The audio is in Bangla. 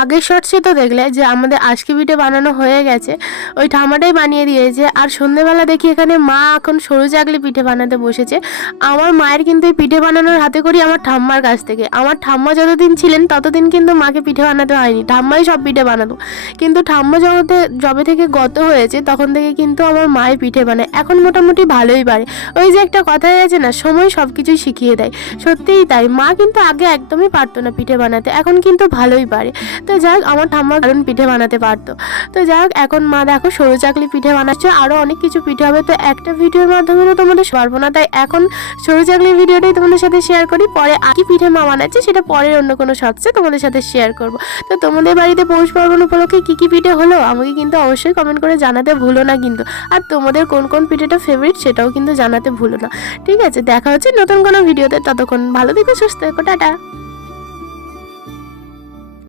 আগের শর্টসে তো দেখলে যে আমাদের আজকে পিঠে বানানো হয়ে গেছে, ওই ঠাম্মাটাই বানিয়ে দিয়েছে। আর সন্ধ্যেবেলা দেখি এখানে মা এখন সরু চাকলি পিঠে বানাতে বসেছে। আমার মায়ের কিন্তু এই পিঠে বানানোর হাতে করি আমার ঠাম্মার কাছ থেকে। আমার ঠাম্মা যতদিন ছিলেন ততদিন কিন্তু মাকে পিঠে বানাতে হয়নি, ঠাম্মাই সব পিঠে বানাতো। কিন্তু ঠাম্মা যবে থেকে গত হয়েছে তখন থেকে কিন্তু আমার মায়ের পিঠে বানায়, এখন মোটামুটি ভালোই পারে। ওই যে একটা কথাই আছে না, সময় সব কিছুই শিখিয়ে দেয়, সত্যিই তাই। মা কিন্তু আগে একদমই পারতো না পিঠে বানাতে, এখন কিন্তু ভালোই পারে। তো যাই হোক, আমার ঠাম্মা কারণ পিঠে বানাতে পারতো। তো যাই হোক, এখন মা দেখো সরু চাকলি পিঠে বানাচ্ছে, আরও অনেক কিছু পিঠে হবে। তো একটা ভিডিওর মাধ্যমে তো তোমাদের পারবো না, তাই এখন সরু চাকলির ভিডিওটাই তোমাদের সাথে শেয়ার করি। পরে কি পিঠে মা বানাচ্ছে সেটা পরের অন্য কোনো শর্টসে তোমাদের সাথে শেয়ার করব। তো তোমাদের বাড়িতে পৌষ পার্বণ উপলক্ষে কী কী পিঠে হলো আমাকে কিন্তু অবশ্যই কমেন্ট করে জানাতে ভুলো না কিন্তু। আর তোমাদের কোন কোন পিঠেটা ফেভারিট সেটাও কিন্তু জানাতে ভুলো না। ঠিক আছে, দেখা হচ্ছে নতুন কোনো ভিডিওতে। ততক্ষণ ভালো থেকো, সুস্থ থেকো, টাটা।